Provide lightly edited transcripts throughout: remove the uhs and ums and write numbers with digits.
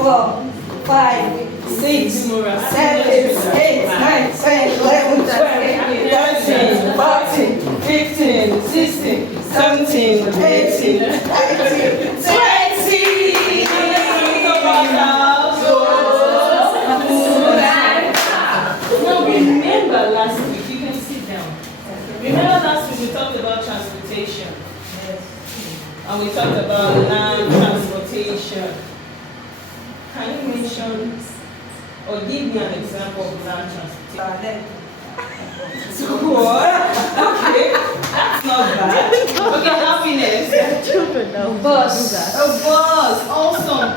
4, 5, 6, 7, 8, 9, 10, 11, 12, 13, 14, 15, 16, 17, 18, 19, 20. Now remember last week, you can sit down. Remember last week we talked about transportation. And we talked about land transportation. Can you mention or give me an example of land transportation? What? Okay, that's not bad. Okay, happiness. Bus. A bus, awesome.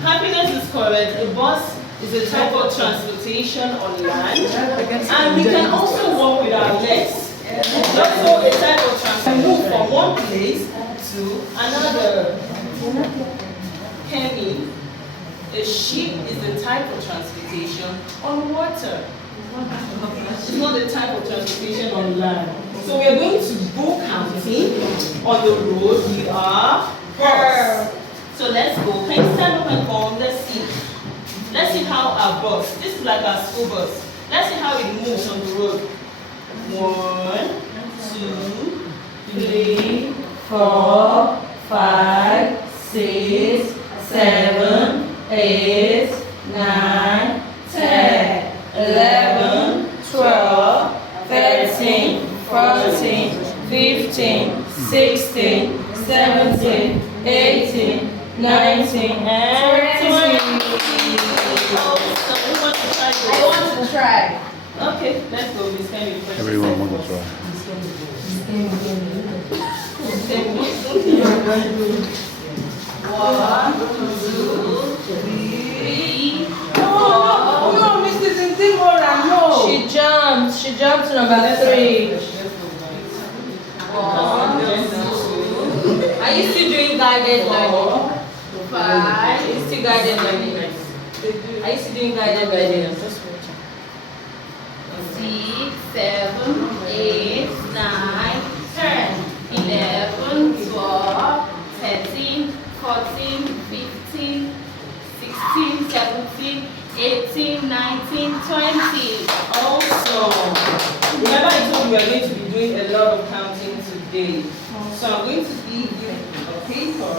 Happiness is correct. A bus is a type of transportation on land, and we can also walk with our legs. It's also a type of transportation. Move from one place to another. Penny, a ship is a type of transportation on water. It's not the type of transportation on land. So we are going to go counting on the road. We are bus. So let's go. Can you stand up and form? Let's see. Let's see how our bus, this is like our school bus. Let's see how it moves on the road. 1, 2, 3, 4, 5, 6, 7, 8, 9, 10, 11, 12, 13, 14, 15, 16, 17, 18, 19, and 20. I want to try. Okay, let's go. This can be first. Everyone wants to try. One, two, three, No, Mrs. Ntimora, no. She jumped to number 3. 1, 2, Are you still doing guided learning? 4, 5, Are you still guided learning? Are you still doing guided learning? 6, 7, 8, 9, 10, 11, 12, 13, 14, 15, 16, 17, 18, 19, 20. Awesome. Remember I told you we are going to be doing a lot of counting today. So I'm going to give you a paper.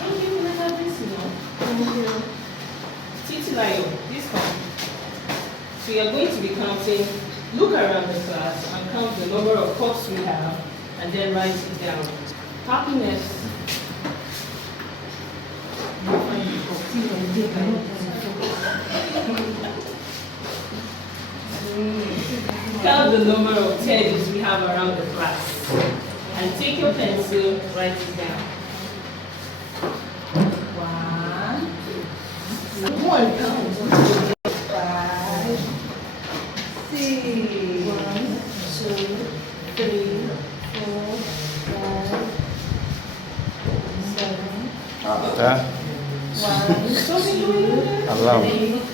Don't give me like this, you know. Thank you. Titilayo, this one. So you are going to be counting. Look around the class and count the number of cups we have and then write it down. Happiness. Count the number of teddies we have around the class. And take your pencil, write it down. 1, count. 5, 6, 1, 2, 3, 4, 5, 7, Tá? 1, Allow. 3, 4,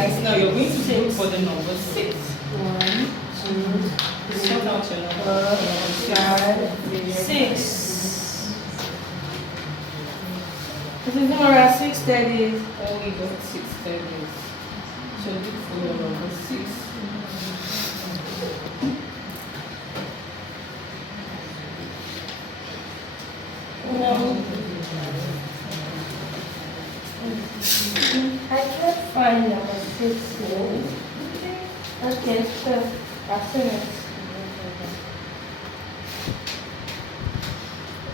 6. Now you're going to look for the number 6. 1, 2, Sort out your number. 4, 5, 6. This is number 6 teddies. Oh, we got 6 teddies. So look for your number 6. I can't find number 6 here. Okay, so I've finished.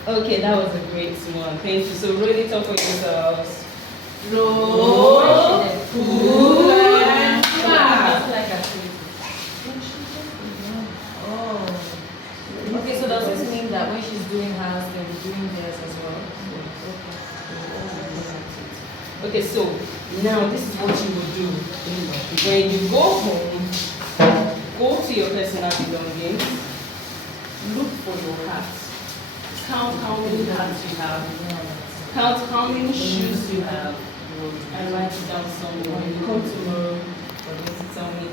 Okay, that was a great one. Thank you. So roll it up for yourselves. Roll, pull, and clap. Oh. Okay, so does this mean that when she's doing hers, they'll be doing theirs as well? Okay, so now this is what you will do. When you go home, go to your personal belongings, look for your hats. Count how many hats you have. Count how many shoes you have. And write it down somewhere. When you come tomorrow, you're going to tell me